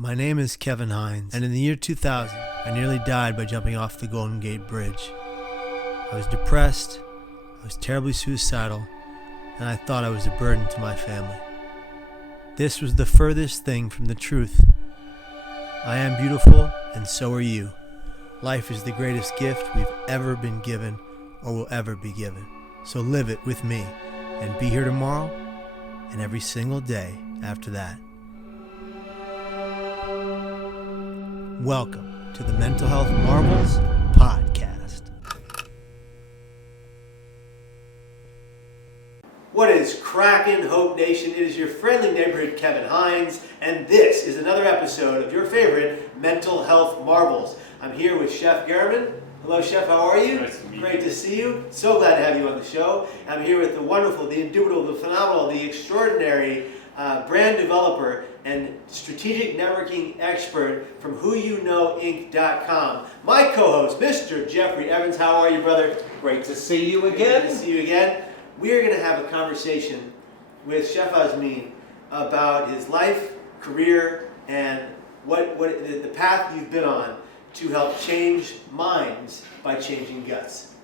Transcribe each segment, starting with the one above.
My name is Kevin Hines, and in the year 2000, I nearly died by jumping off the Golden Gate Bridge. I was depressed, I was terribly suicidal, and I thought I was a burden to my family. This was the furthest thing from the truth. I am beautiful, and so are you. Life is the greatest gift we've ever been given or will ever be given. So live it with me, and be here tomorrow and every single day after that. Welcome to the Mental Health Marvels Podcast. What is crackin', Hope Nation? It is your friendly neighborhood Kevin Hines, and this is another episode of your favorite Mental Health Marvels. I'm here with Chef Ghahreman. Hello, Chef. How are you? Nice to meet you. Great to see you. So glad to have you on the show. I'm here with the wonderful, the indubitable, the phenomenal, the extraordinary brand developer and strategic networking expert from whoyouknowinc.com. My co-host, Mr. Jeffrey Evans. How are you, brother? Great to see you again. Great to see you again. We are going to have a conversation with Chef Azmin about his life, career, and what the path you've been on to help change minds by changing guts.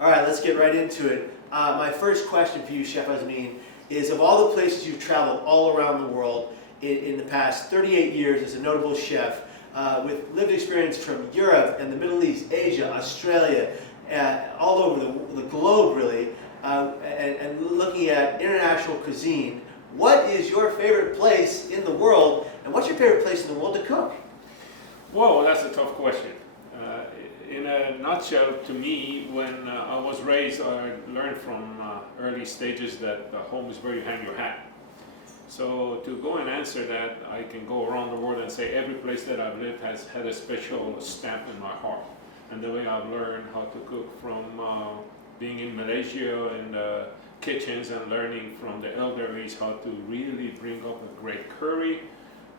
All right, let's get right into it. My first question for you, Chef Azmin, is of all the places you've traveled all around the world in the past 38 years as a notable chef, with lived experience from Europe and the Middle East, Asia, Australia, all over the globe really, and looking at international cuisine, what is your favorite place in the world, and what's your favorite place in the world to cook? Whoa, that's a tough question. In a nutshell, to me, when I was raised, I learned from early stages that home is where you hang your hat. So to go and answer that, I can go around the world and say every place that I've lived has had a special stamp in my heart. And the way I've learned how to cook from being in Malaysia and kitchens and learning from the elderlies how to really bring up a great curry,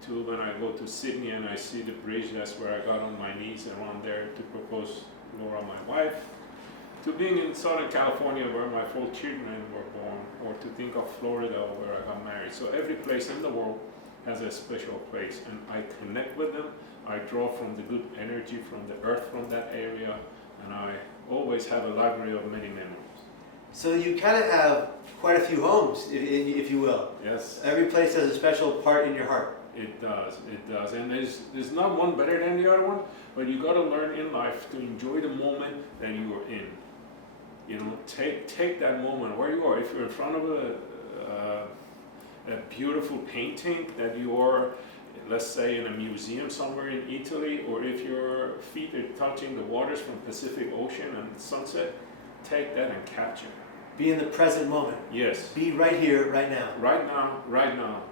to when I go to Sydney and I see the bridge, that's where I got on my knees around there to propose Laura, my wife, to being in Southern California where my 4 children were born, or to think of Florida where I got married. So every place in the world has a special place, and I connect with them. I draw from the good energy from the earth from that area, and I always have a library of many memories. So you kind of have quite a few homes, if you will. Yes. Every place has a special part in your heart. It does, and there's not one better than the other one, but you got to learn in life to enjoy the moment that you are in. You know, take that moment where you are. If you're in front of a beautiful painting that you are, let's say, in a museum somewhere in Italy, or if your feet are touching the waters from Pacific Ocean and sunset, take that and capture it. Be in the present moment. Yes. Be right here, right now. Right now.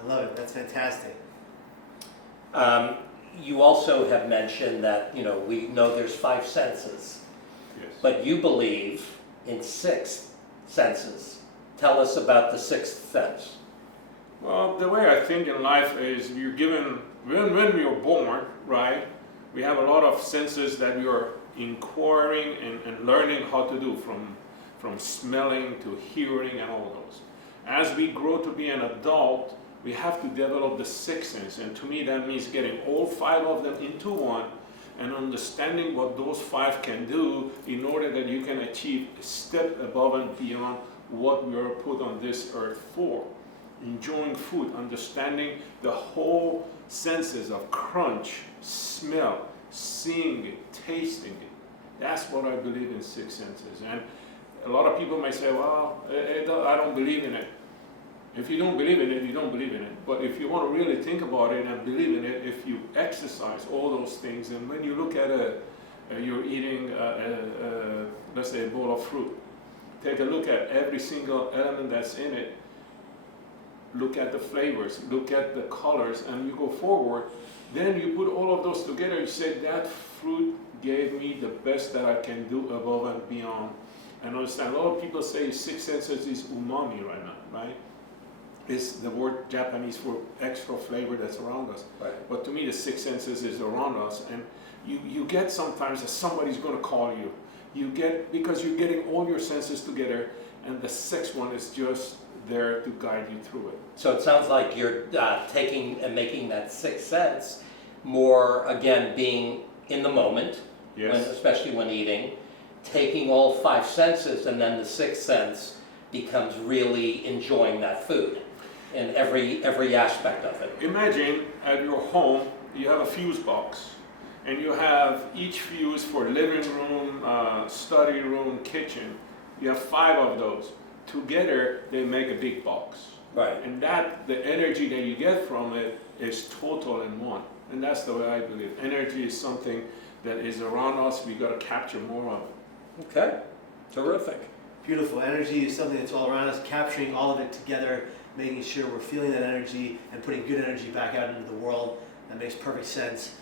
I love it. That's fantastic. You also have mentioned that, we know there's 5 senses, Yes. but you believe in 6 senses. Tell us about the 6th sense. Well, the way I think in life is you're given, when we are born, right, we have a lot of senses that we are inquiring and learning how to do, from smelling to hearing and all those. As we grow to be an adult, we have to develop the 6th sense, and to me that means getting all 5 of them into one and understanding what those 5 can do in order that you can achieve a step above and beyond what we are put on this earth for. Enjoying food, understanding the whole senses of crunch, smell, seeing it, tasting it. That's what I believe in 6 senses. And a lot of people may say, well, I don't believe in it. If you don't believe in it, you don't believe in it. But if you want to really think about it and believe in it, if you exercise all those things, and when you look at you're eating, let's say, a bowl of fruit, take a look at every single element that's in it, look at the flavors, look at the colors, and you go forward, then you put all of those together, you say, that fruit gave me the best that I can do above and beyond. And understand, a lot of people say 6 senses is umami right now, right? It's the word Japanese for extra flavor that's around us. Right. But to me, the 6 senses is around us, and you get sometimes that somebody's going to call you. You get, because you're getting all your senses together, and the sixth one is just there to guide you through it. So it sounds like you're taking and making that sixth sense more, again, being in the moment, especially when eating, taking all five senses, and then the sixth sense becomes really enjoying that food in every aspect of it. Imagine at your home, you have a fuse box, and you have each fuse for living room, study room, kitchen. You have 5 of those. Together, they make a big box. Right. And the energy that you get from it is total in one. And that's the way I believe. Energy is something that is around us. We got to capture more of it. Okay. Terrific. Beautiful. Energy is something that's all around us, capturing all of it together, making sure we're feeling that energy and putting good energy back out into the world. That makes perfect sense.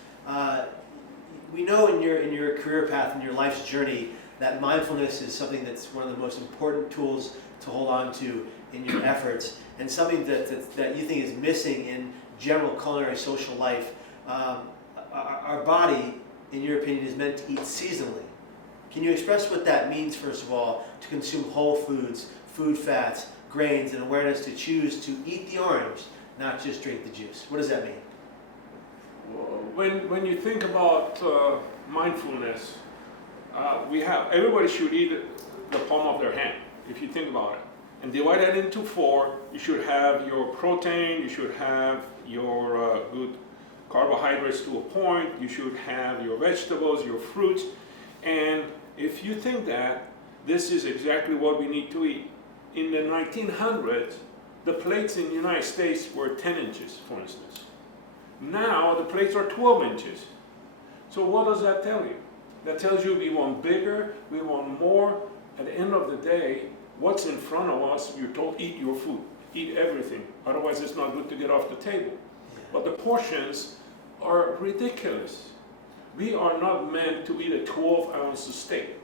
We know in your career path, in your life's journey, that mindfulness is something that's one of the most important tools to hold on to in your efforts, and something that you think is missing in general culinary social life. Our body, in your opinion, is meant to eat seasonally. Can you express what that means, first of all, to consume whole foods, food fats, grains, and awareness to choose to eat the orange, not just drink the juice? What does that mean? When you think about mindfulness, everybody should eat the palm of their hand, if you think about it. And divide that into 4. You should have your protein, you should have your good carbohydrates to a point, you should have your vegetables, your fruits. And if you think that this is exactly what we need to eat, in the 1900s, the plates in the United States were 10 inches, for instance. Now the plates are 12 inches. So what does that tell you? That tells you we want bigger, we want more. At the end of the day, what's in front of us, you're told eat your food, eat everything. Otherwise it's not good to get off the table. But the portions are ridiculous. We are not meant to eat a 12-ounce steak.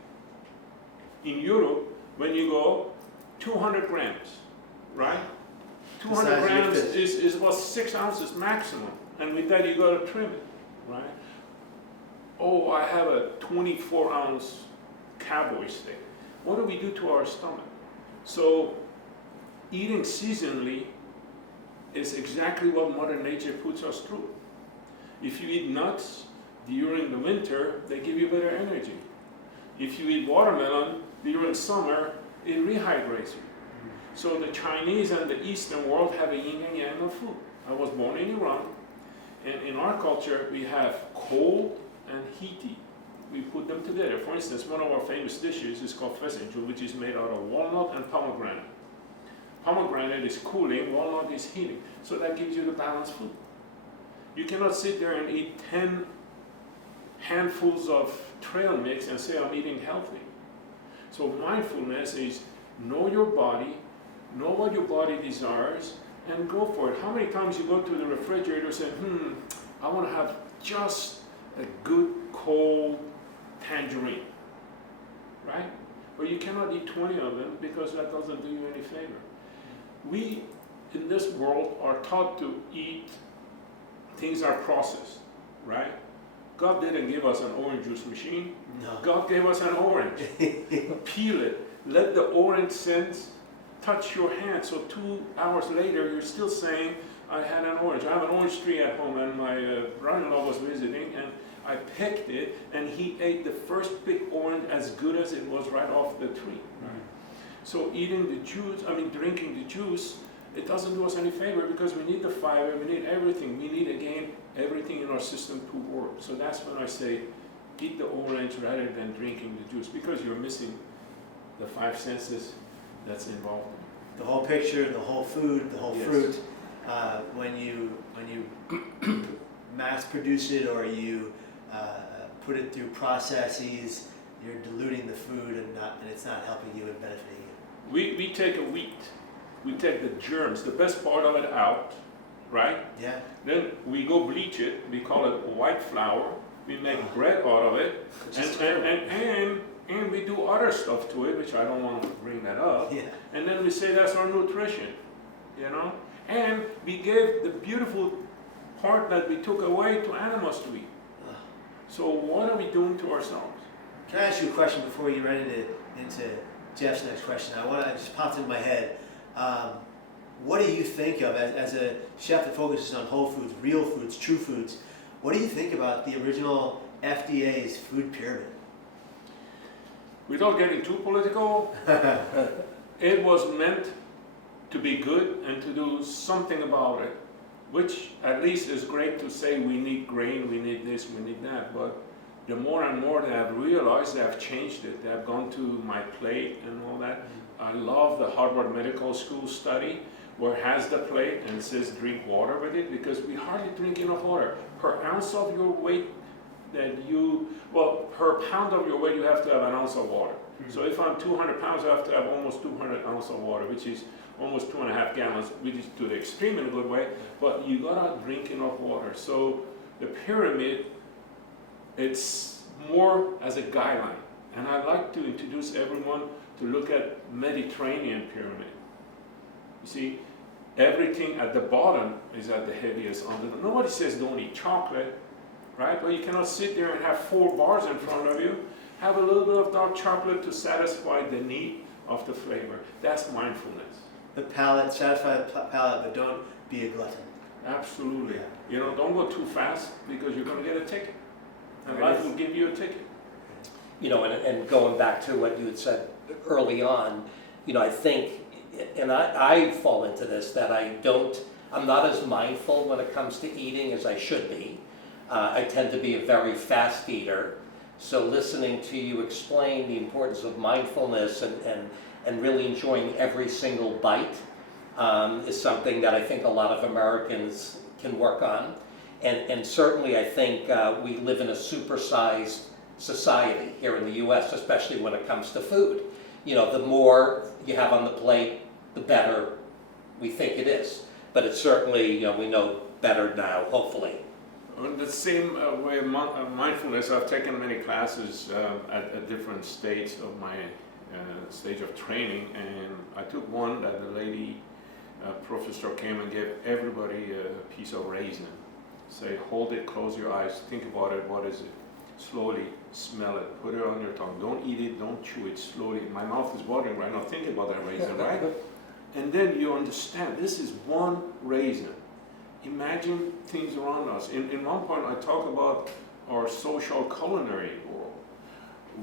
In Europe, when you go, 200 grams, right? 200 grams is about 6 ounces maximum. And with that, you got to trim it, right? Oh, I have a 24-ounce cowboy steak. What do we do to our stomach? So eating seasonally is exactly what Mother Nature puts us through. If you eat nuts during the winter, they give you better energy. If you eat watermelon during summer, it rehydrates you. So the Chinese and the Eastern world have a yin and yang of food. I was born in Iran, and in our culture, we have cold and heaty. We put them together. For instance, one of our famous dishes is called fesencu, which is made out of walnut and pomegranate. Pomegranate is cooling, walnut is heating. So that gives you the balanced food. You cannot sit there and eat 10 handfuls of trail mix and say I'm eating healthy. So mindfulness is know your body, know what your body desires, and go for it. How many times you go to the refrigerator and say, I want to have just a good cold tangerine, right? But you cannot eat 20 of them because that doesn't do you any favor. We, in this world, are taught to eat things are processed, right? God didn't give us an orange juice machine. No. God gave us an orange. Peel it. Let the orange sense touch your hand. So 2 hours later, you're still saying, I had an orange. I have an orange tree at home, and my brother-in-law was visiting, and I picked it, and he ate the first big orange as good as it was right off the tree. Right? So drinking the juice, it doesn't do us any favor because we need the fiber, we need everything. We need, again, everything in our system to work. So that's when I say, eat the orange rather than drinking the juice because you're missing the 5 senses that's involved. The whole picture, the whole food, the whole fruit. When you mass produce it or you put it through processes, you're diluting the food and it's not helping you and benefiting you. We take a wheat, we take the germs, the best part of it out, right? Yeah. Then we go bleach it, we call it white flour, we make bread out of it, and we do other stuff to it, which I don't want to bring that up. Yeah. And then we say that's our nutrition, you know? And we gave the beautiful part that we took away to animals to eat. So what are we doing to ourselves? Can I ask you a question before you run into Jeff's next question. It just popped into my head. What do you think of, as a chef that focuses on whole foods, real foods, true foods, what do you think about the original FDA's food pyramid? Without getting too political, it was meant to be good and to do something about it, which at least is great to say we need grain, we need this, we need that, but the more and more they have realized, they have changed it. They have gone to My Plate and all that. I love the Harvard Medical School study where it has the plate and it says drink water with it, because we hardly drink enough water. Per ounce of your weight per pound of your weight you have to have an ounce of water. So if I'm 200 pounds, I have to have almost 200 ounces of water, which is almost 2.5 gallons, which is to the extreme in a good way, but you gotta drink enough water. So the pyramid, it's more as a guideline. And I'd like to introduce everyone to look at Mediterranean pyramid. You see, everything at the bottom is at the heaviest. Nobody says don't eat chocolate, right? But you cannot sit there and have 4 bars in front of you. Have a little bit of dark chocolate to satisfy the need of the flavor. That's mindfulness. The palate, satisfy the palate, but don't be a glutton. Absolutely. Yeah. Don't go too fast because you're going to get a ticket. And life will give you a ticket. And going back to what you had said early on, I think, and I fall into this, that I'm not as mindful when it comes to eating as I should be. I tend to be a very fast eater. So listening to you explain the importance of mindfulness and really enjoying every single bite is something that I think a lot of Americans can work on. And certainly I think we live in a supersized society here in the U.S., especially when it comes to food. The more you have on the plate, the better we think it is. But it's certainly, we know better now, hopefully. In the same way, mindfulness, I've taken many classes at different stages of my stage of training, and I took one that the lady professor came and gave everybody a piece of raisin. Say, hold it, close your eyes, think about it, what is it? Slowly smell it, put it on your tongue, don't eat it, don't chew it, slowly. My mouth is watering right now, think about that raisin, right? And then you understand, this is one raisin. Imagine things around us. In one point I talk about our social culinary world.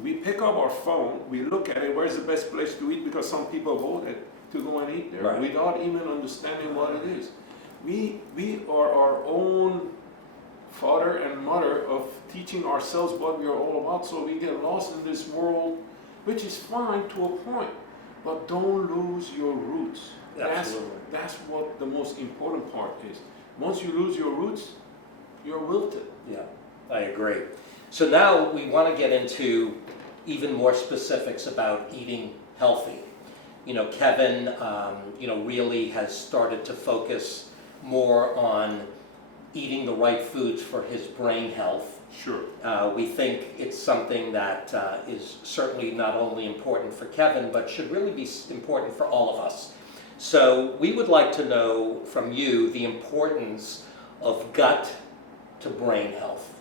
We pick up our phone, we look at it, where's the best place to eat, because some people voted to go and eat there, right, without even understanding what it is. We are our own father and mother of teaching ourselves what we are all about, so we get lost in this world, which is fine to a point, but don't lose your roots. That's what the most important part is. Once you lose your roots, you're wilted. Yeah, I agree. So now we want to get into even more specifics about eating healthy. Kevin, really has started to focus more on eating the right foods for his brain health. Sure. We think it's something that is certainly not only important for Kevin, but should really be important for all of us. So we would like to know from you the importance of gut to brain health.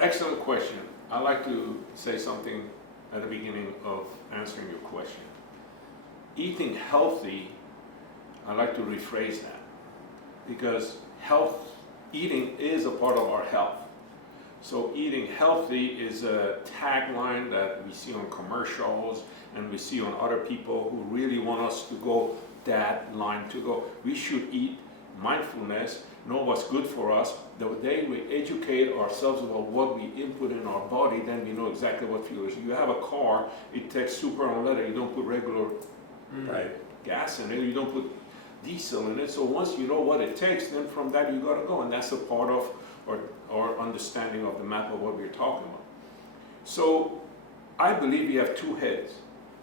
Excellent question. I'd like to say something at the beginning of answering your question. Eating healthy, I like to rephrase that, because eating is a part of our health. So eating healthy is a tagline that we see on commercials and we see on other people who really want us to go that line to go. We should eat mindfulness, know what's good for us. The day we educate ourselves about what we input in our body, then we know exactly what fuels. You have a car, it takes super unleaded, you don't put regular gas in it, you don't put diesel in it. So once you know what it takes, then from that you gotta go, and that's a part of our understanding of the map of what we're talking about. So I believe we have two heads.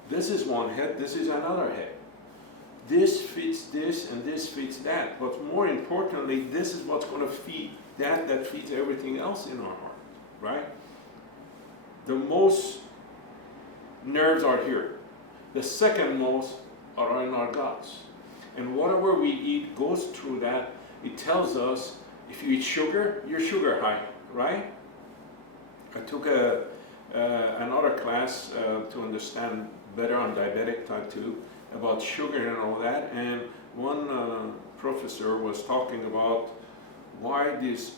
This is one head, this is another head. This fits this and this fits that, but more importantly, this is what's going to feed that feeds everything else in our heart, right? The most nerves are here. The second most are in our guts. And whatever we eat goes through that. It tells us if you eat sugar, you're sugar high, right? I took another class to understand better on diabetic type 2, about sugar and all that. And one professor was talking about why these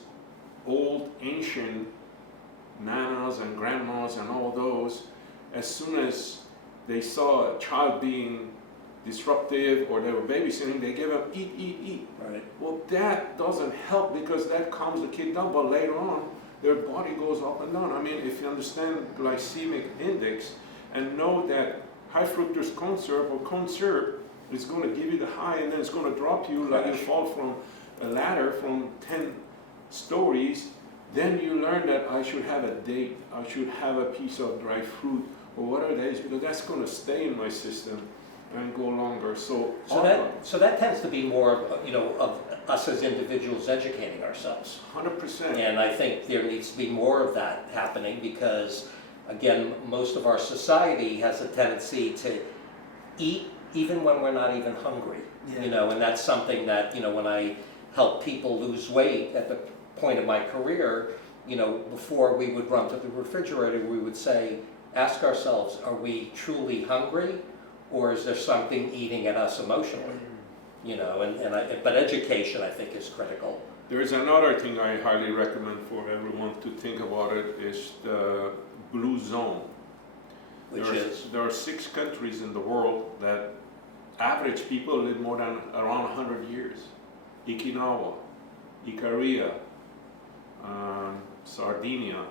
old ancient nanas and grandmas and all those, as soon as they saw a child being disruptive or they were babysitting, they gave them eat, eat, eat. Right. Well, that doesn't help because that calms the kid down, but later on, their body goes up and down. I mean, if you understand glycemic index and know that high fructose corn syrup is going to give you the high and then it's going to drop you like you fall from a ladder from 10 stories, then you learn that I should have a date, I should have a piece of dry fruit or whatever it is, because that's going to stay in my system and go longer. So that tends to be more, of us as individuals educating ourselves. 100%. And I think there needs to be more of that happening because, again, most of our society has a tendency to eat even when we're not even hungry. Yeah. And that's something that, when I help people lose weight at the point of my career, before we would run to the refrigerator, we would say, ask ourselves, are we truly hungry? Or is there something eating at us emotionally? But education, I think, is critical. There is another thing I highly recommend for everyone to think about it is the blue zone. There are 6 countries in the world that average people live more than around 100 years. Okinawa, Ikaria, Sardinia.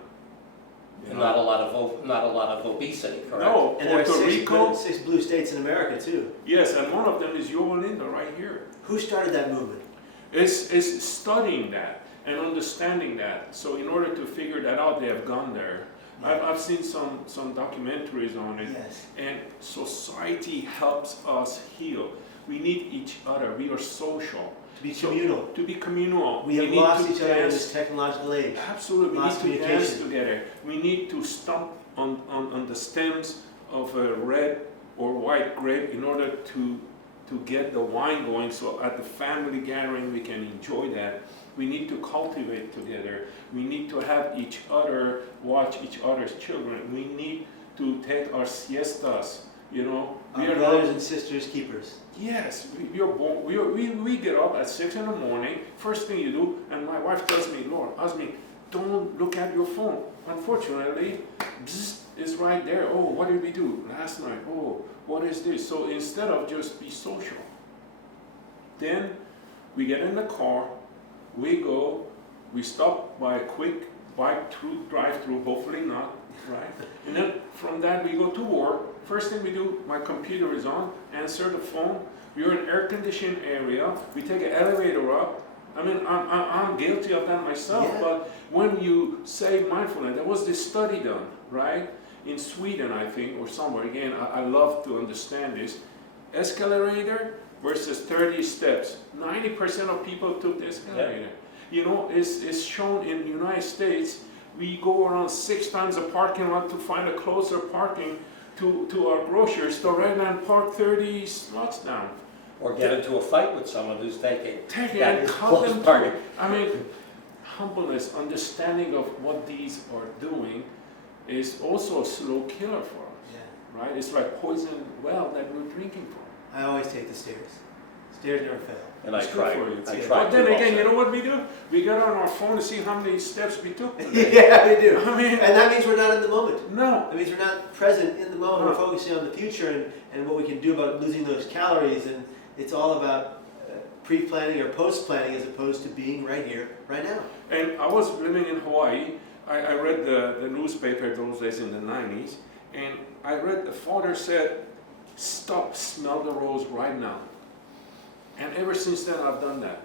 And not a lot of obesity, correct? No, And there Puerto are Rico. 6 blue states in America too. Yes, and one of them is Yolinda right here. Who started that movement? It's studying that and understanding that. So in order to figure that out, they have gone there. Yeah. I've seen some documentaries on it. Yes. And society helps us heal. We need each other. We are social. To be communal. To be communal. We have need lost to each other in dance. this technological age. Absolutely. Lost We need to dance communication. together. We need to stomp on the stems of a red or white grape in order to get the wine going, so at the family gathering we can enjoy that. We need to cultivate together. We need to have each other watch each other's children. We need to take our siestas. Our brothers and sisters keepers. Yes, we get up at 6 in the morning. First thing you do, and my wife tells me, Lord, Azmin, don't look at your phone. Unfortunately, bzzz, is right there. Oh, what did we do last night? Oh, what is this? So instead of just be social, then we get in the car, we go, we stop by a quick drive-through, hopefully not, right? And then from that we go to work. First thing we do, my computer is on, answer the phone. We're in an air-conditioned area. We take an elevator up. I mean, I'm guilty of that myself, Yeah. but when you say mindfulness, there was this study done, right? In Sweden, I think, or somewhere. Again, I love to understand this. Escalator versus 30 steps. 90% of people took the escalator. It's shown in the United States, we go around 6 times a parking lot to find a closer parking to our grocery store rather than park 30 slots down. Or get into a fight with someone who's taking and cut them parking. I mean, humbleness, understanding of what these are doing is also a slow killer for us, Yeah. right? It's like poison well that we're drinking from. I always take the stairs. Stairs never fail. And I It's good try. for you. I But try then to again, also. you know what we do? We get on our phone to see how many steps we took today. Yeah, we do. I mean, And that means we're not in the moment. no. That means we're not present in the moment. We're No. focusing on the future and what we can do about losing those calories. And it's all about pre-planning or post-planning as opposed to being right here, right now. And I was living in Hawaii. I read the newspaper those days in the 90s, and I read the father said, stop, smell the rose right now. And ever since then I've done that.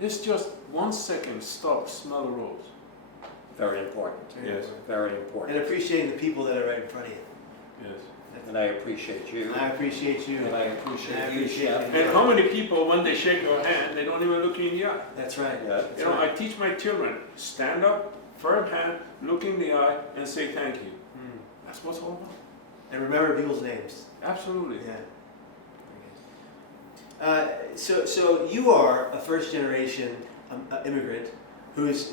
It's just 1 second, stop, smell the rose. Very important. Yes. Very And important. appreciating the people that are right in front of you. Yes. And I appreciate you. I appreciate you. And I appreciate I you, appreciate Chef. you. And how many people, when they shake your hand, they don't even look you in the eye? That's right. Yeah. That's You know, right. I teach my children, stand up, firm hand, look in the eye, and say thank you. Mm. That's what's all about. And remember people's names. Absolutely. Yeah. So you are a first-generation immigrant who's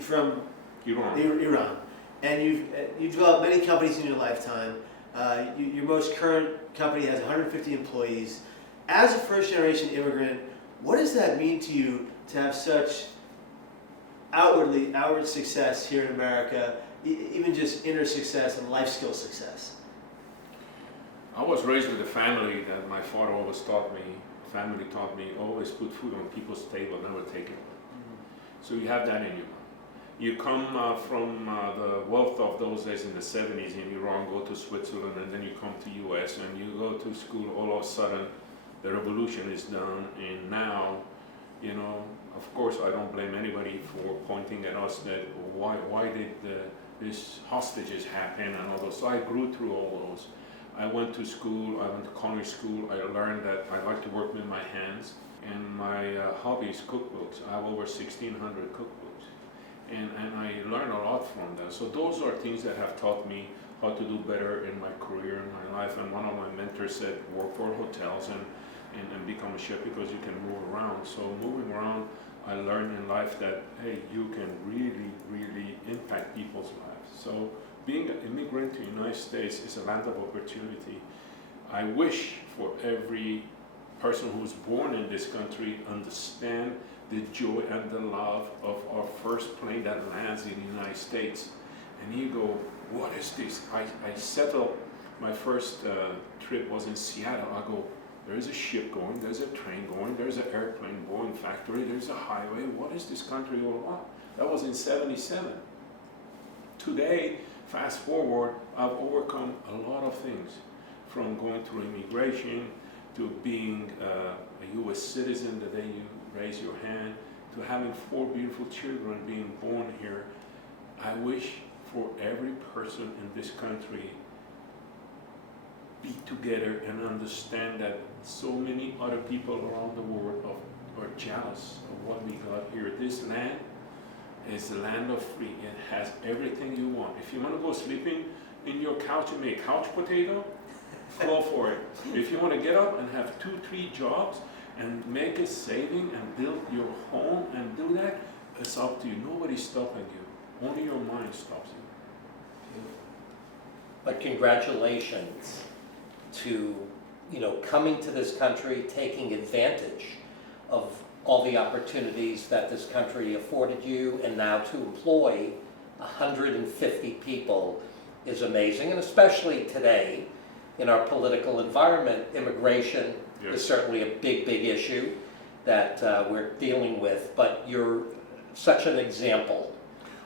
from You're wrong. Iran, and you've developed many companies in your lifetime. Your most current company has 150 employees. As a first-generation immigrant, what does that mean to you to have such outward success here in America, even just inner success and life skill success? I was raised with a family that my father always taught me, family taught me, always put food on people's table, never take it. So you have that in you. You come from the wealth of those days in the 70s in Iran, go to Switzerland, and then you come to US and you go to school. All of a sudden, the revolution is done, and now, you know, of course, I don't blame anybody for pointing at us that why did these hostages happen and all those. So I grew through all those. I went to school. I went to culinary school. I learned that I like to work with my hands, and my hobby is cookbooks. I have over 1,600 cookbooks. And I learned a lot from that. So those are things that have taught me how to do better in my career, in my life. And one of my mentors said, work for hotels and become a chef because you can move around. So moving around, I learned in life that, hey, you can really, really impact people's lives. So being an immigrant to the United States is a land of opportunity. I wish for every person who's born in this country understand the joy and the love of our first plane that lands in the United States. And you go, what is this? I settled, my first trip was in Seattle. I go, there's a ship going, there's a train going, there's an airplane, Boeing factory, there's a highway. What is this country all about? That was in '77. Today, fast forward, I've overcome a lot of things, from going through immigration to being a US citizen the day you raise your hand, to having 4 beautiful children being born here. I wish for every person in this country be together and understand that so many other people around the world are jealous of what we got here. This land is the land of free. It has everything you want. If you want to go sleeping in your couch and make a couch potato, go for it. If you want to get up and have 2-3 jobs and make a saving and build your home and do that, it's up to you. Nobody's stopping you. Only your mind stops you. But congratulations to, you know, coming to this country, taking advantage of all the opportunities that this country afforded you, and now to employ 150 people is amazing. And especially today, in our political environment, immigration is certainly a big, big issue that we're dealing with. But you're such an example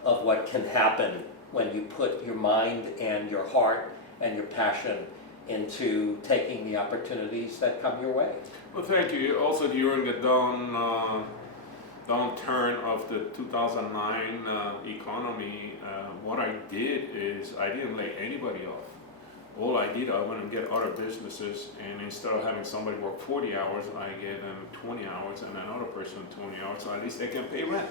of what can happen when you put your mind and your heart and your passion into taking the opportunities that come your way. Well, thank you. Also, during the downturn of the 2009 economy, what I did is I didn't lay anybody off. All I did, I went and get other businesses, and instead of having somebody work 40 hours, I gave them 20 hours and another person 20 hours, so at least they can pay rent.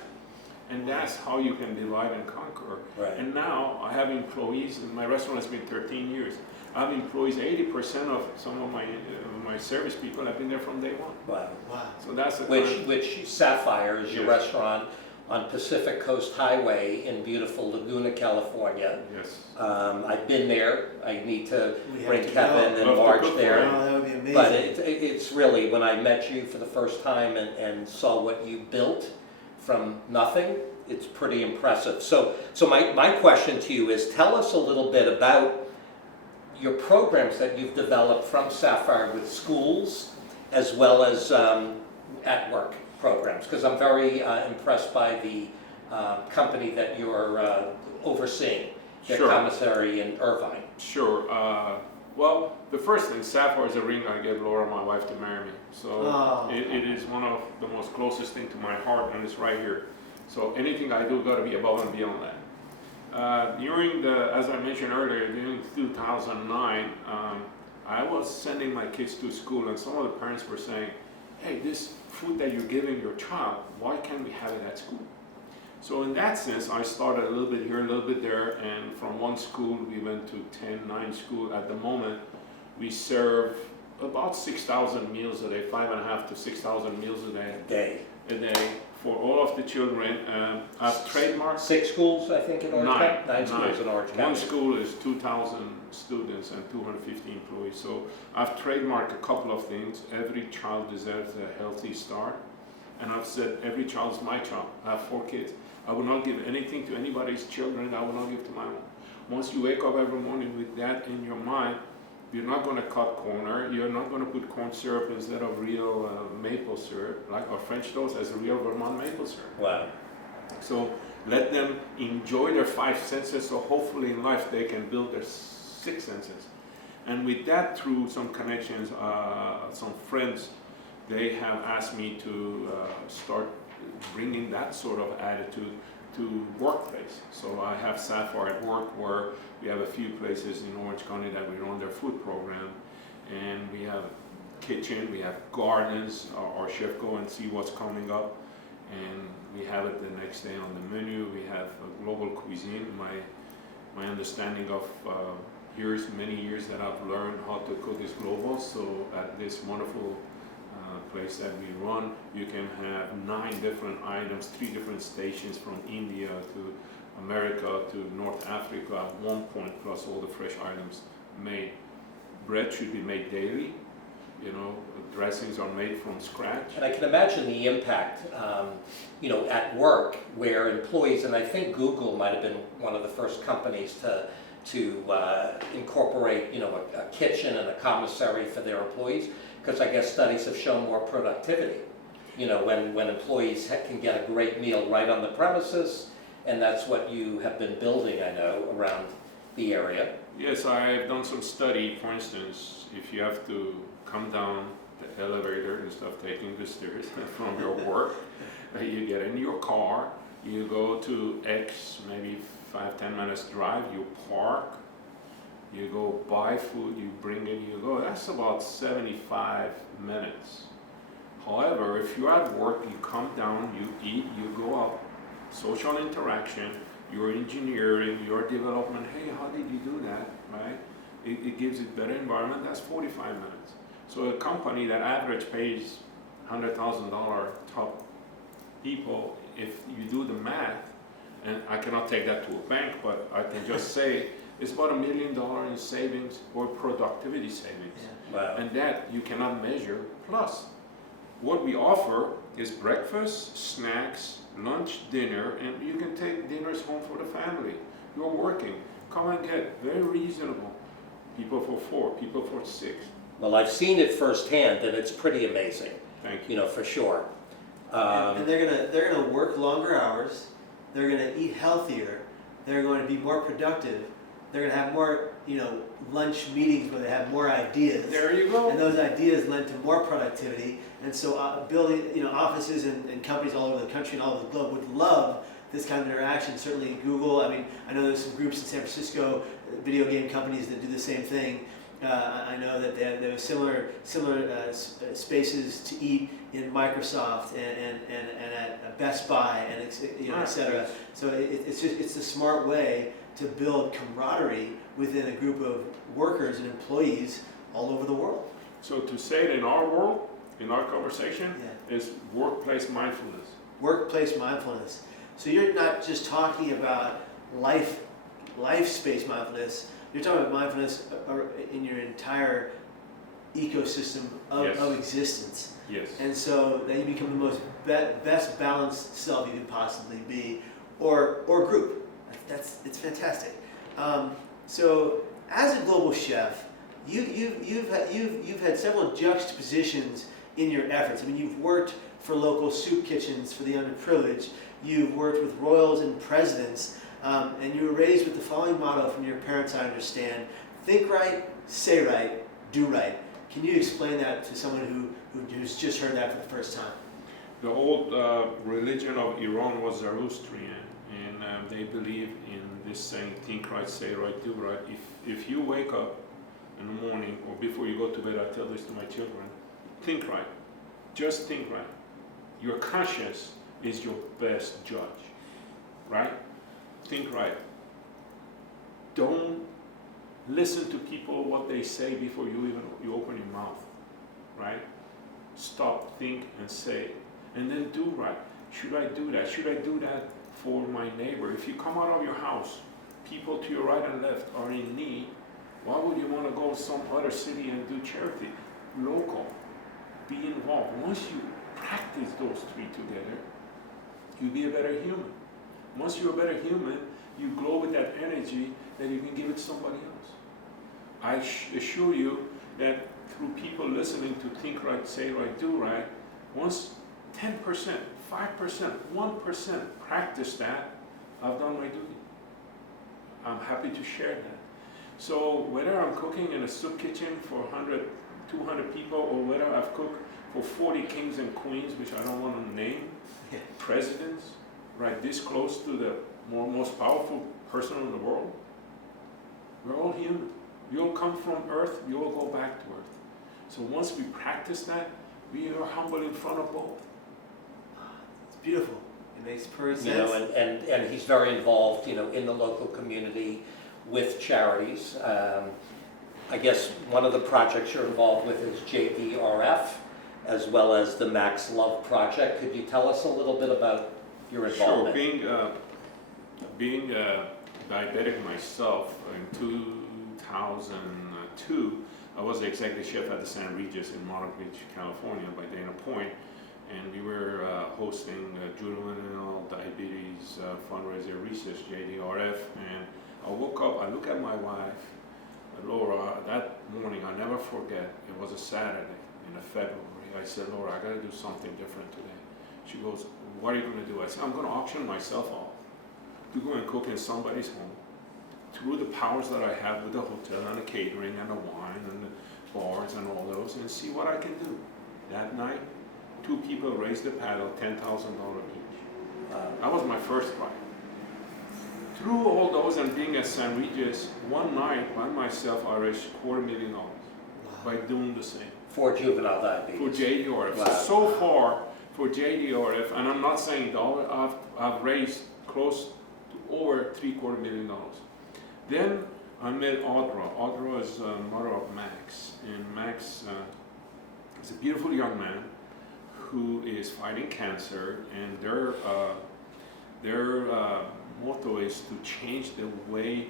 And that's how you can divide and conquer. Right. And now I have employees, and my restaurant has been 13 years. I have employees, 80% of some of my service people have been there from day one. Wow. Wow. So that's the Which Sapphire is your Yes. restaurant on Pacific Coast Highway in beautiful Laguna, California. Yes. I've been there. I need to We have bring to Kevin go. and Love to Marge cook for there. Oh, that would be amazing. But it's really, when I met you for the first time and saw what you built from nothing, it's pretty impressive. So my question to you is, tell us a little bit about your programs that you've developed from Sapphire with schools as well as at work programs, because I'm very impressed by the company that you're overseeing, the Sure. commissary in Irvine. Sure. Well, the first thing, Sapphire is a ring I gave Laura, my wife, to marry me. So Oh. it is one of the most closest thing to my heart, and it's right here. So anything I do got to be above and beyond that. As I mentioned earlier, during 2009, I was sending my kids to school, and some of the parents were saying, hey, this food that you're giving your child, why can't we have it at school? So in that sense, I started a little bit here, a little bit there, and from one school, we went to 9 schools. At the moment, we serve about 6,000 meals a day, 5,500 to 6,000 meals a day, for all of the children. I've trademarked 6 schools, I think, in Orange County? 9 schools nine. in Orange County. One school is 2,000 students and 250 employees. So I've trademarked a couple of things. Every child deserves a healthy start. And I've said every child is my child. I have 4 kids. I will not give anything to anybody's children that I will not give to my own. Once you wake up every morning with that in your mind, you're not going to cut corner. You're not going to put corn syrup instead of real maple syrup, like our French toast as a real Vermont maple syrup. Wow. So let them enjoy their 5 senses, so hopefully in life they can build their 6 senses. And with that, through some connections, some friends, they have asked me to start bringing that sort of attitude to workplace. So I have Sapphire at Work, where we have a few places in Orange County that we run their food program, and we have kitchen, we have gardens. Our chef go and see what's coming up, and we have it the next day on the menu. We have a global cuisine. My understanding of many years that I've learned how to cook is global. So at this wonderful place that we run, you can have 9 different items, 3 different stations from India to America to North Africa at one point, plus all the fresh items made. Bread should be made daily. Dressings are made from scratch. And I can imagine the impact, at work where employees, and I think Google might have been one of the first companies to incorporate, a kitchen and a commissary for their employees, because I guess studies have shown more productivity. When employees can get a great meal right on the premises, and that's what you have been building, I know, around the area. Yes, I've done some study. For instance, if you have to come down the elevator instead of taking the stairs from your work, you get in your car, you go to X, maybe 5-10 minutes drive, you park, you go buy food, you bring it, you go. That's about 75 minutes. However, if you're at work, you come down, you eat, you go up, social interaction, your engineering, your development, hey, how did you do that, right? It gives it better environment, that's 45 minutes. So a company that average pays $100,000 top people, if you do the math, and I cannot take that to a bank, but I can just say it's about $1 million in savings or productivity savings. Yeah. Wow. And that you cannot measure. Plus, what we offer is breakfast, snacks, lunch, dinner, and you can take dinners home for the family. You're working. Come and get very reasonable. People for 4, people for 6. Well, I've seen it firsthand, and it's pretty amazing. Thank you. For sure. And they're gonna work longer hours. They're gonna eat healthier. They're going to be more productive. They're gonna have more, lunch meetings where they have more ideas. There you go. And those ideas lend to more productivity. And so building, offices and companies all over the country and all over the globe would love this kind of interaction. Certainly Google, I know there's some groups in San Francisco, video game companies that do the same thing. I know that there are similar spaces to eat in Microsoft and at Best Buy and et cetera. So it's the smart way to build camaraderie within a group of workers and employees all over the world. So to say it in our world, in our conversation, is workplace mindfulness. Workplace mindfulness. So you're not just talking about life space mindfulness. You're talking about mindfulness in your entire ecosystem of existence. Yes. And so that you become the most best balanced self you can possibly be, or group. It's fantastic. So as a global chef, you've had several juxtapositions in your efforts. You've worked for local soup kitchens for the underprivileged. You've worked with royals and presidents. And you were raised with the following motto from your parents, I understand: think right, say right, do right. Can you explain that to someone who's just heard that for the first time? The old religion of Iran was Zoroastrian, and they believe in this saying, think right, say right, do right. If you wake up in the morning or before you go to bed, I tell this to my children, think right, just think right. Your conscience is your best judge, right? Think right. Don't listen to people what they say before you open your mouth, right? Stop, think, and say, and then do right. should I do that? Should I do that for my neighbor? If you come out of your house, people to your right and left are in need, why would you want to go to some other city and do charity? Local, be involved. Once you practice those three together, you'll be a better human. Once you're a better human, you glow with that energy that you can give it to somebody else. I assure you that through people listening to Think Right, Say Right, Do Right, once 10%, 5%, 1% practice that, I've done my duty. I'm happy to share that. So whether I'm cooking in a soup kitchen for 100, 200 people, or whether I've cooked for 40 kings and queens, which I don't want to name, presidents, right, this close to the most powerful person in the world, we're all human. We all come from earth, we all go back to earth. So once we practice that, we are humble in front of both. It's beautiful. It makes perfect sense. You know, and he's very involved, you know, in the local community with charities. I guess one of the projects you're involved with is JVRF, as well as the Max Love Project. Could you tell us a little bit about your involvement? Sure. Being diabetic myself, in 2002, I was the executive chef at the San Regis in Laguna Beach, California, by Dana Point, and we were hosting juvenile diabetes fundraiser research, JDRF, and I woke up, I look at my wife, Laura, that morning, I'll never forget, it was a Saturday in February. I said, Laura, I gotta do something different today. She goes, what are you gonna do? I said, I'm gonna auction myself off to go and cook in somebody's home through the powers that I have with the hotel and the catering and the wine and the bars and all those, and see what I can do. That night, 2 people raised the paddle, $10,000 each. That was my first fight. Through all those and being at San Regis, one night by myself, I raised $250,000 by doing the same. For juvenile diabetes. For JDRF. Wow. So far, for JDRF, and I'm not saying dollar, I've raised close to over $750,000. Then I met Audra. Audra is the mother of Max, and Max is a beautiful young man who is fighting cancer, and their motto is to change the way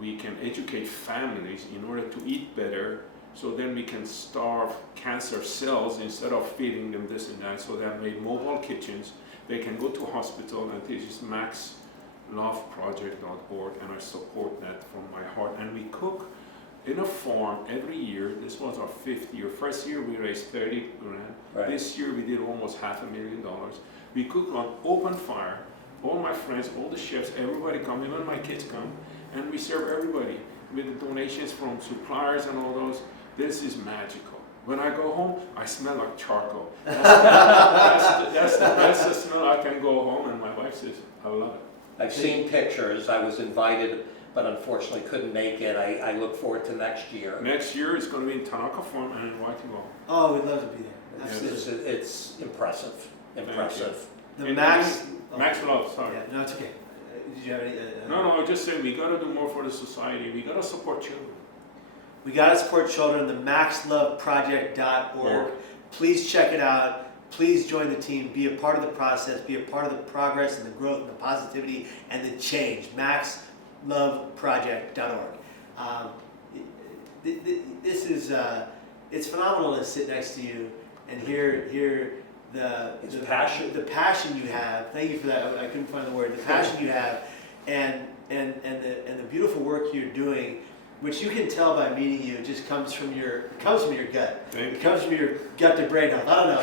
we can educate families in order to eat better, so then we can starve cancer cells instead of feeding them this and that. So they have made mobile kitchens. They can go to hospital, and this is maxloveproject.org, and I support that from my heart. And we cook in a farm every year. This was our 5th year. First year we raised $30,000. Right. This year we did almost $500,000. We cook on open fire. All my friends, all the chefs, everybody come, even my kids come, and we serve everybody with the donations from suppliers and all those. This is magical. When I go home, I smell like charcoal. That's the best smell I can go home, and my wife says, I love it. I've seen pictures. I was invited, but unfortunately couldn't make it. I look forward to next year. Next year it's going to be in Tanaka Farm and in Whitey. Oh, we'd love to be there. Absolutely. It's impressive. Impressive. The And Max. Max Love, sorry. Yeah, no, it's okay. Did you have any? No, I was just saying we got to do more for the society. We got to support children. We got to support children. The maxloveproject.org. Please check it out. Please join the team. Be a part of the process. Be a part of the progress and the growth and the positivity and the change. maxloveproject.org. This is it's phenomenal to sit next to you and hear the passion. The passion you have. Thank you for that. I couldn't find the word. The passion you have, and the beautiful work you're doing, which you can tell by meeting you, just comes from your gut. It comes from your gut to brain health. I don't know.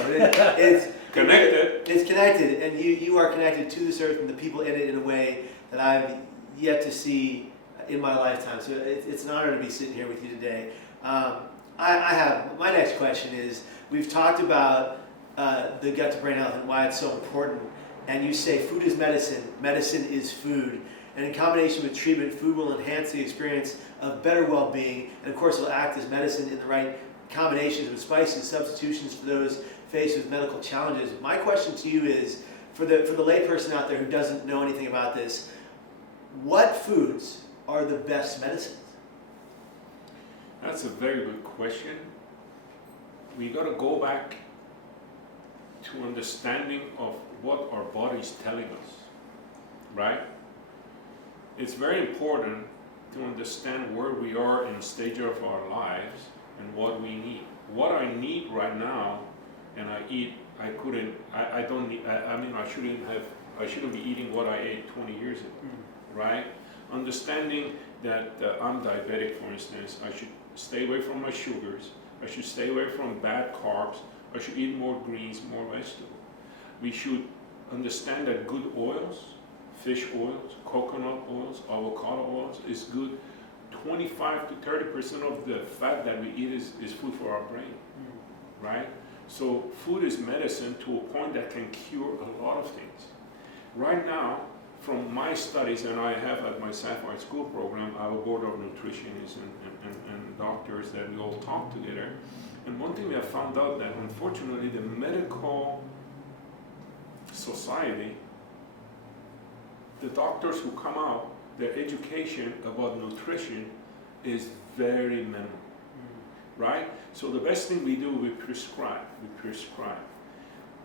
It's Connected. It's connected, and you are connected to this earth and the people in it in a way that I've yet to see in my lifetime. So it's an honor to be sitting here with you today. I have my next question is, we've talked about the gut to brain health and why it's so important, and you say food is medicine, medicine is food, and in combination with treatment, food will enhance the experience of better well-being, and of course it'll act as medicine in the right combinations with spices, substitutions for those faced with medical challenges. My question to you is, for the layperson out there who doesn't know anything about this, what foods are the best medicines? That's a very good question. We got to go back to understanding of what our body's telling us, right? It's very important to understand where we are in the stage of our lives and what we need. What I need right now, and I eat, I don't need, I mean, I shouldn't be eating what I ate 20 years ago, right? Understanding that I'm diabetic, for instance, I should stay away from my sugars, I should stay away from bad carbs, I should eat more greens, more vegetables. We should understand that good oils, fish oils, coconut oils, avocado oils is good. 25 to 30% of the fat that we eat is food for our brain, right? So food is medicine to a point that can cure a lot of things. Right now, from my studies, and I have at my Sapphire School program, I have a board of nutritionists and doctors that we all talk together. And one thing we have found out that unfortunately the medical society, the doctors who come out, their education about nutrition is very minimal, right? So the best thing we do, we prescribe.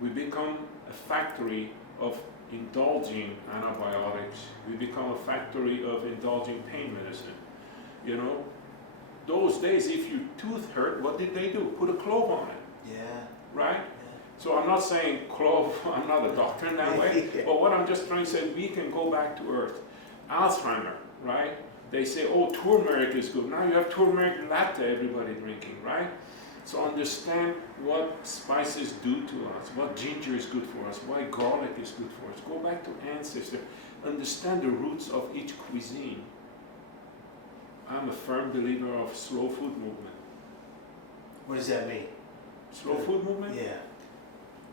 We become a factory of indulging antibiotics. We become a factory of indulging pain medicine. You know, those days, if your tooth hurt, what did they do? Put a clove on it. Yeah. Right? So I'm not saying clove, I'm not a doctor in that way, but what I'm just trying to say, we can go back to earth. Alzheimer, right? They say, oh, turmeric is good. Now you have turmeric latte everybody drinking, right? So understand what spices do to us, what ginger is good for us, why garlic is good for us. Go back to ancestors. Understand the roots of each cuisine. I'm a firm believer of slow food movement. What does that mean? Slow food movement? Yeah.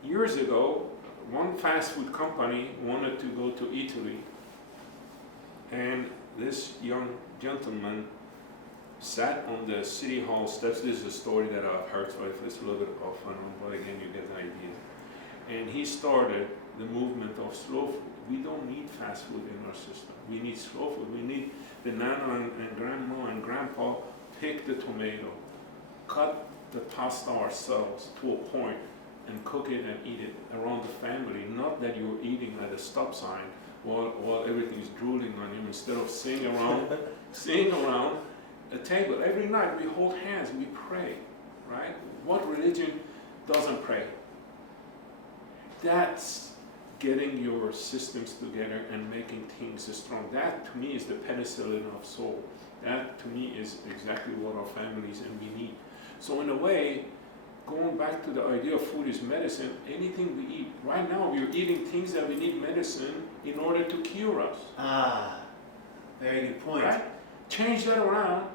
Years ago, one fast food company wanted to go to Italy, and this young gentleman sat on the city hall steps. This is a story that I've heard, so if it's a little bit off and on, but again, you get the idea. And he started the movement of slow food. We don't need fast food in our system. We need slow food. We need the nana and grandma and grandpa pick the tomato, cut the pasta ourselves to a point, and cook it and eat it around the family. Not that you're eating at a stop sign while everything's drooling on you, instead of sitting around a table. Every night we hold hands, we pray, right? What religion doesn't pray? That's getting your systems together and making things strong. That to me is the penicillin of soul. That to me is exactly what our families and we need. So in a way, going back to the idea of food is medicine, anything we eat, right now we're eating things that we need medicine in order to cure us. Ah, very good point. Right? Change that around.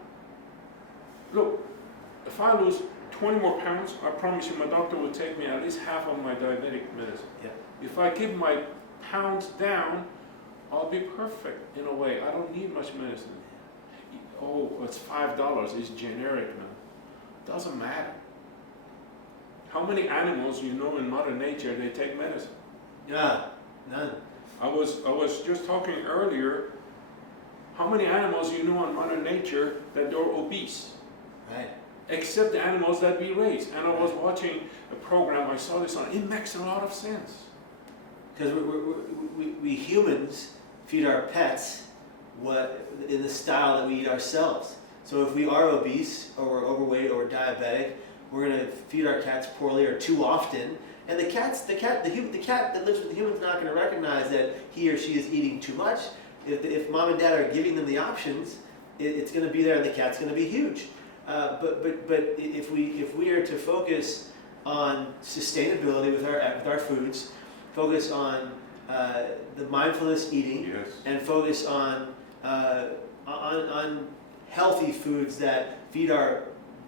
Look, if I lose 20 more pounds, I promise you my doctor will take me at least half of my diabetic medicine. Yep. If I keep my pounds down, I'll be perfect in a way. I don't need much medicine. Oh, it's $5, it's generic now. Doesn't matter. How many animals you know in Mother Nature they take medicine? Yeah, none. I was just talking earlier. How many animals you know in Mother Nature that they're obese? Right. Except the animals that we raise. And I was watching a program. I saw this on. It makes a lot of sense. Because we humans feed our pets in the style that we eat ourselves. So if we are obese or we're overweight or diabetic, we're going to feed our cats poorly or too often, and the cat that lives with the human is not going to recognize that he or she is eating too much. If mom and dad are giving them the options, it's going to be there, and the cat's going to be huge. But if we are to focus on sustainability with our foods, focus on the mindfulness eating, Yes. and focus on healthy foods that feed our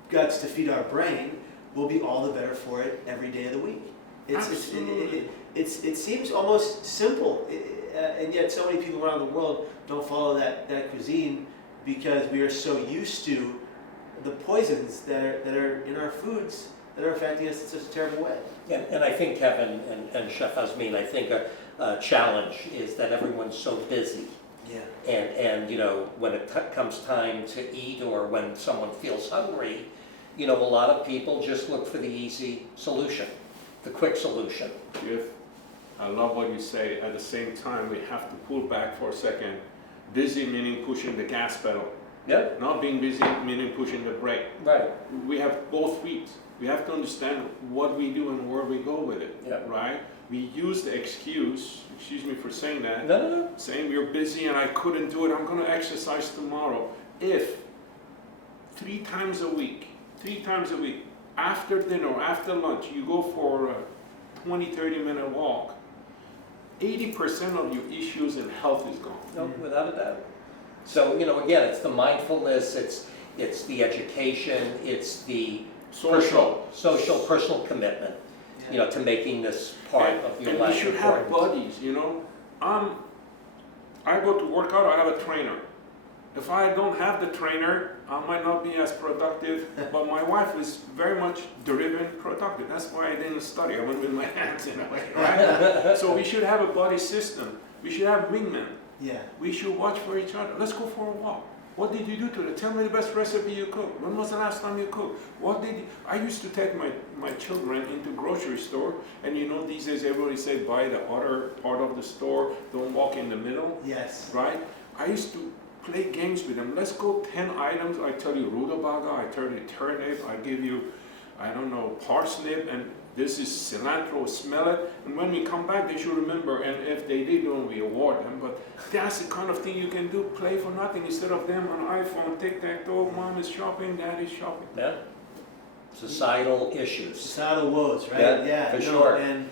guts to feed our brain, we'll be all the better for it every day of the week. It seems almost simple, and yet so many people around the world don't follow that cuisine because we are so used to the poisons that are in our foods that are affecting us in such a terrible way. And I think, Kevin and Chef Azmin, I think a challenge is that everyone's so busy. Yeah. And you know, when it comes time to eat or when someone feels hungry, you know, a lot of people just look for the easy solution, the quick solution. Yes. I love what you say. At the same time, we have to pull back for a second. Busy meaning pushing the gas pedal. Yep. Not being busy meaning pushing the brake. Right. We have both feet. We have to understand what we do and where we go with it. Yep. Right? We use the excuse me for saying that, No. saying we're busy and I couldn't do it, I'm going to exercise tomorrow. If 3 times a week, after dinner, after lunch, you go for a 20-30 minute walk, 80% of your issues in health is gone. No, without a doubt. So, again, it's the mindfulness, it's the education, it's the Social. personal commitment, to making this part of your and life. we should important. have buddies, I go to work out, I have a trainer. If I don't have the trainer, I might not be as productive, but my wife is very much driven productive. That's why I didn't study, I went with my hands in a way, right? So we should have a buddy system. We should have wingmen. Yeah. We should watch for each other. Let's go for a walk. What did you do today? Tell me the best recipe you cooked. When was the last time you cooked? I used to take my children into grocery store, and these days everybody say buy the other part of the store, don't walk in the middle. Yes. Right? I used to play games with them. Let's go 10 items. I tell you rutabaga, I tell you turnip, I give you, parsnip, and this is cilantro, smell it. And when we come back, they should remember, and if they did, we award them. But that's the kind of thing you can do, play for nothing, instead of them on iPhone, tic-tac-toe, mom is shopping, dad is shopping. Yeah. Societal issues. Societal woes, right? Yeah, for sure. And,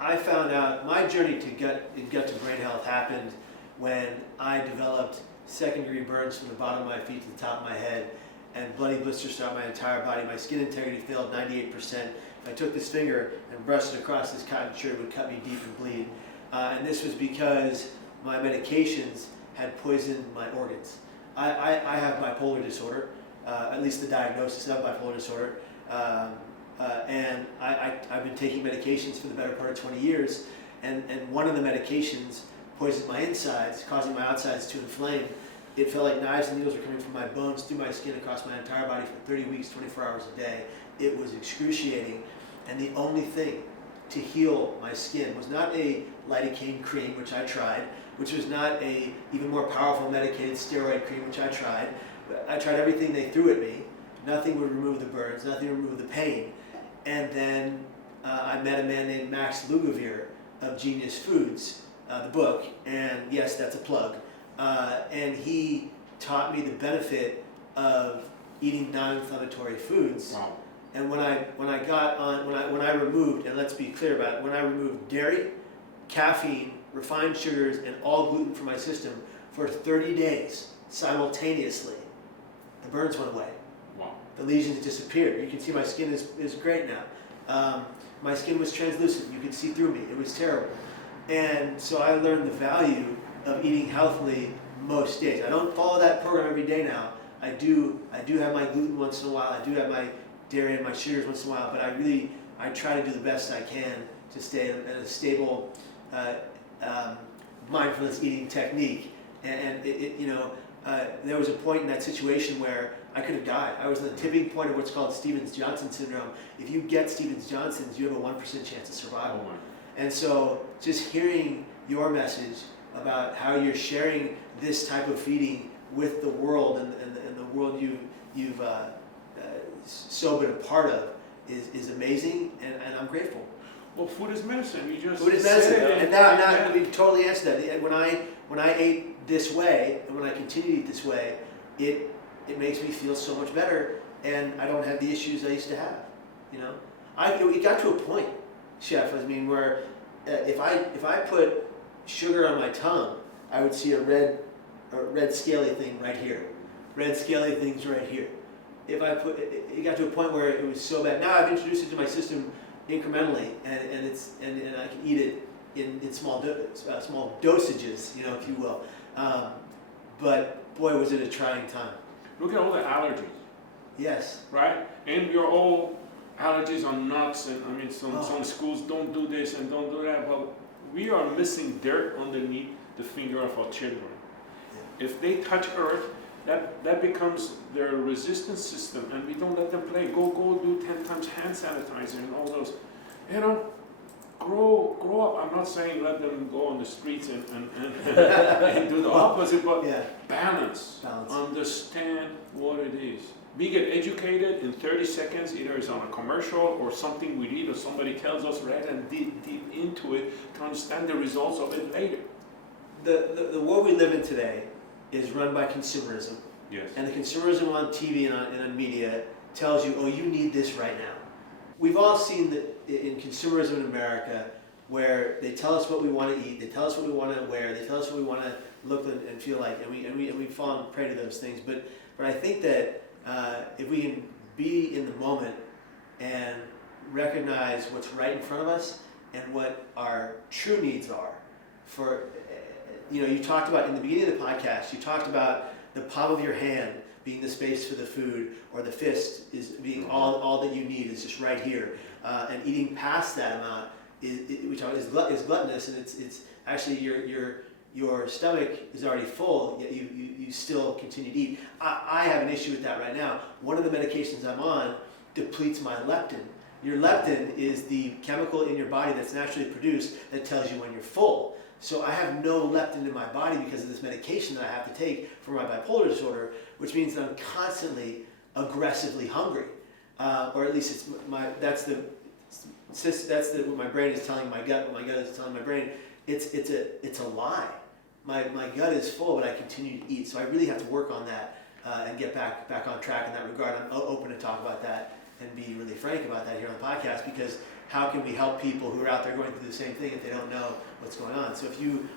I found out my journey to gut to brain health happened when I developed second-degree burns from the bottom of my feet to the top of my head, and bloody blisters throughout my entire body. My skin integrity failed 98%. If I took this finger and brushed it across this cotton shirt, it would cut me deep and bleed. And this was because my medications had poisoned my organs. I have bipolar disorder, at least the diagnosis of bipolar disorder. And I've been taking medications for the better part of 20 years. And one of the medications poisoned my insides, causing my outsides to inflame. It felt like knives and needles were coming from my bones through my skin across my entire body for 30 weeks, 24 hours a day. It was excruciating. And the only thing to heal my skin was not a lidocaine cream, which I tried, which was not a even more powerful medicated steroid cream, which I tried. I tried everything they threw at me. Nothing would remove the burns, nothing would remove the pain. And then I met a man named Max Lugavere of Genius Foods, the book, and yes, that's a plug. And he taught me the benefit of eating non-inflammatory foods. Wow. And when I removed, and let's be clear about it, when I removed dairy, caffeine, refined sugars, and all gluten from my system for 30 days simultaneously, the burns went away. Wow. The lesions disappeared. You can see my skin is great now. My skin was translucent. You could see through me. It was terrible. And so I learned the value of eating healthily most days. I don't follow that program every day now. I do have my gluten once in a while. I do have my dairy and my sugars once in a while. But I try to do the best I can to stay in a stable mindfulness eating technique. And there was a point in that situation where I could have died. I was at the tipping point of what's called Stevens-Johnson syndrome. If you get Stevens-Johnson's, you have a 1% chance of survival. Oh, and so just hearing your message about how you're sharing this type of feeding with the world and the world you've so been a part of is amazing, and I'm grateful. Well, food is medicine. You just Food is medicine, said it. and now we totally answered that. When I ate this way, and when I continue to eat this way, it makes me feel so much better, and I don't have the issues I used to have. It got to a point, Chef, where if I put sugar on my tongue, I would see a red scaly thing right here. Red scaly things right here. It got to a point where it was so bad. Now I've introduced it to my system incrementally, and I can eat it in small dosages, if you will. But boy, was it a trying time. Look at all the allergies. Yes. Right? And your all allergies on nuts, and some schools don't do this and don't do that. But we are missing dirt underneath the finger of our children. Yeah. If they touch earth, that becomes their resistance system, and we don't let them play. Go do 10 times hand sanitizer and all those. grow up. I'm not saying let them go on the streets and and do the opposite, but balance. Understand what it is. We get educated in 30 seconds, either it's on a commercial or something we read or somebody tells us, rather than deep into it to understand the results of it later. The world we live in today is run by consumerism. Yes. And the consumerism on TV and on media tells you, oh, you need this right now. We've all seen that in consumerism in America, where they tell us what we want to eat, they tell us what we want to wear, they tell us what we want to look and feel like, and we fall prey to those things. But I think that if we can be in the moment and recognize what's right in front of us and what our true needs are, you talked about in the beginning of the podcast, you talked about the palm of your hand being the space for the food, or the fist is being all that you need is just right here, and eating past that amount is gluttonous, and it's actually your stomach is already full, yet you still continue to eat. I have an issue with that right now. One of the medications I'm on depletes my leptin. Your leptin is the chemical in your body that's naturally produced that tells you when you're full. So I have no leptin in my body because of this medication that I have to take for my bipolar disorder, which means that I'm constantly aggressively hungry, or at least that's what my brain is telling my gut. What my gut is telling my brain, it's a lie. My gut is full, but I continue to eat. So I really have to work on that and get back on track in that regard. I'm open to talk about that and be really frank about that here on the podcast, because how can we help people who are out there going through the same thing if they don't know what's going on? So if you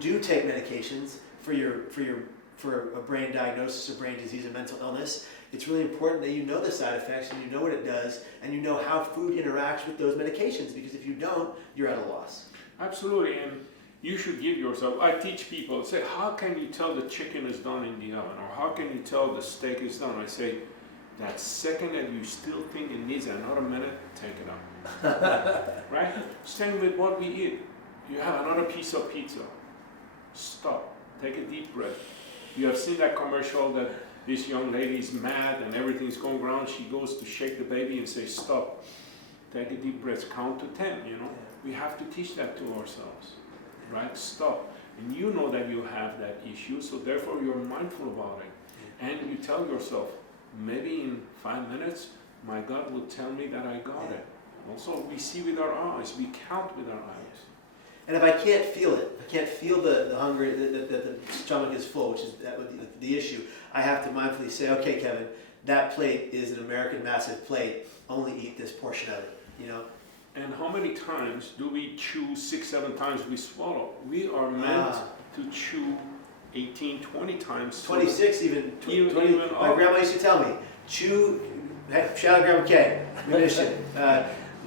do take medications for a brain diagnosis or brain disease or mental illness, it's really important that you know the side effects and you know what it does and you know how food interacts with those medications, because if you don't, you're at a loss. Absolutely, and you should give yourself, I teach people, say, how can you tell the chicken is done in the oven, or how can you tell the steak is done? I say, that second that you still think it needs another minute, take it out. Right? Same with what we eat. You have another piece of pizza. Stop. Take a deep breath. You have seen that commercial that this young lady is mad and everything's going wrong. She goes to shake the baby and say, stop. Take a deep breath. Count to 10, We have to teach that to ourselves. Right? Stop. And you know that you have that issue, so therefore you're mindful about it. And you tell yourself, maybe in 5 minutes, my gut will tell me that I got it. Also, we see with our eyes, we count with our eyes. And if I can't feel it, I can't feel the hunger, that the stomach is full, which is the issue, I have to mindfully say, okay, Kevin, that plate is an American massive plate, only eat this portion of it, And how many times do we chew 6-7 times we swallow? We are meant to chew 18, 20 times. 26 even. 20, even my grandma used to tell me, chew, shout out Grandma Kay, musician.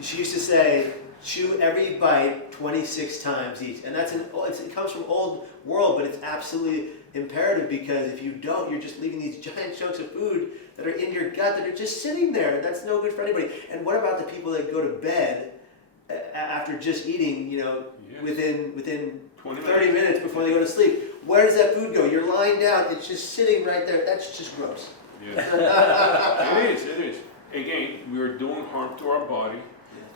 She used to say, chew every bite 26 times each. And it comes from old world, but it's absolutely imperative, because if you don't, you're just leaving these giant chunks of food that are in your gut that are just sitting there. That's no good for anybody. And what about the people that go to bed after just eating, within 30 minutes before they go to sleep? Where does that food go? You're lying down, it's just sitting right there. That's just gross. Yeah. It is. Again, we're doing harm to our body,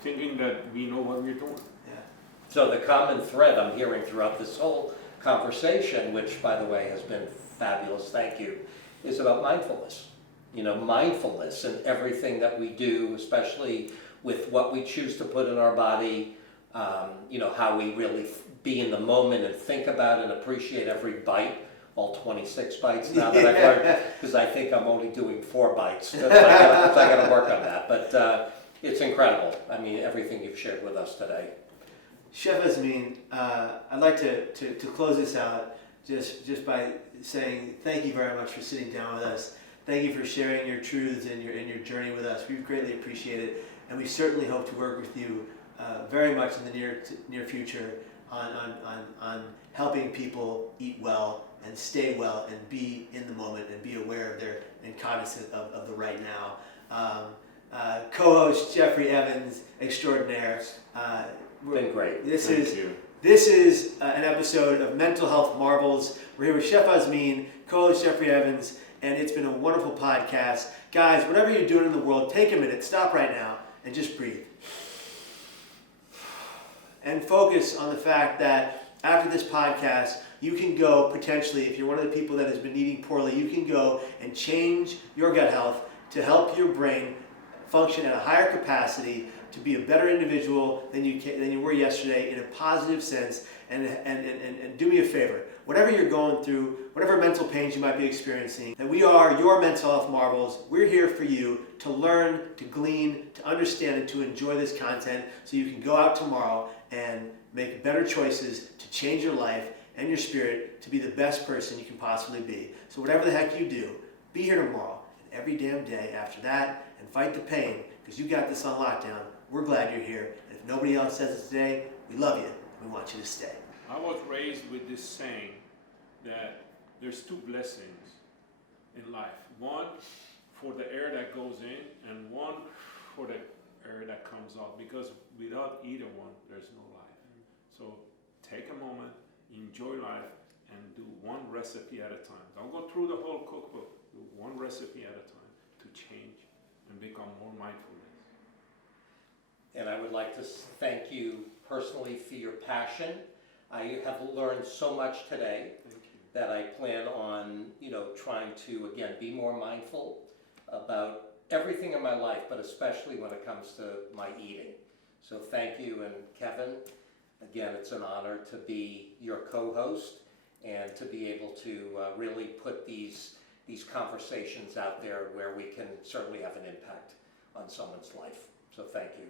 thinking that we know what we're doing. Yeah. So the common thread I'm hearing throughout this whole conversation, which by the way has been fabulous, thank you, is about mindfulness. Mindfulness in everything that we do, especially with what we choose to put in our body, how we really be in the moment and think about and appreciate every bite, all 26 bites now that I've learned, because I think I'm only doing 4 bites. So I got to work on that, but it's incredible. I mean, everything you've shared with us today. Chef Azmin, I'd like to close this out just by saying thank you very much for sitting down with us. Thank you for sharing your truths and your journey with us. We greatly appreciate it, and we certainly hope to work with you very much in the near future on helping people eat well and stay well and be in the moment and be aware of and cognizant of the right now. Co-host Jeffrey Evans, extraordinaire. Been great. This is an episode of Mental Health Marvels. We're here with Chef Azmin, co-host Jeffrey Evans, and it's been a wonderful podcast. Guys, whatever you're doing in the world, take a minute, stop right now, and just breathe. and focus on the fact that after this podcast, you can go potentially, if you're one of the people that has been eating poorly, you can go and change your gut health to help your brain function at a higher capacity, to be a better individual than you were yesterday in a positive sense. And do me a favor, whatever you're going through, whatever mental pains you might be experiencing, that we are your mental health marbles. We're here for you to learn, to glean, to understand, and to enjoy this content so you can go out tomorrow and make better choices to change your life and your spirit to be the best person you can possibly be. So whatever the heck you do, be here tomorrow and every damn day after that, and fight the pain, because you got this on lockdown. We're glad you're here. And if nobody else says it today, we love you. We want you to stay. I was raised with this saying that there's two blessings in life. One for the air that goes in, and one for the air that comes out. Because without either one, there's no life. So take a moment, enjoy life, and do one recipe at a time. Don't go through the whole cookbook. Do one recipe at a time to change and become more mindfulness. And I would like to thank you personally for your passion. I have learned so much today that I plan on, trying to, again, be more mindful about everything in my life, but especially when it comes to my eating. So thank you, and Kevin, again, it's an honor to be your co-host and to be able to really put these conversations out there where we can certainly have an impact on someone's life. So thank you.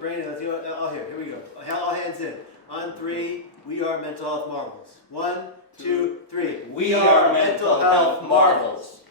Brandon, let's go. Oh, here we go. All hands in. On 3, we are mental health marvels. 1, 2, 3. We are mental health marvels.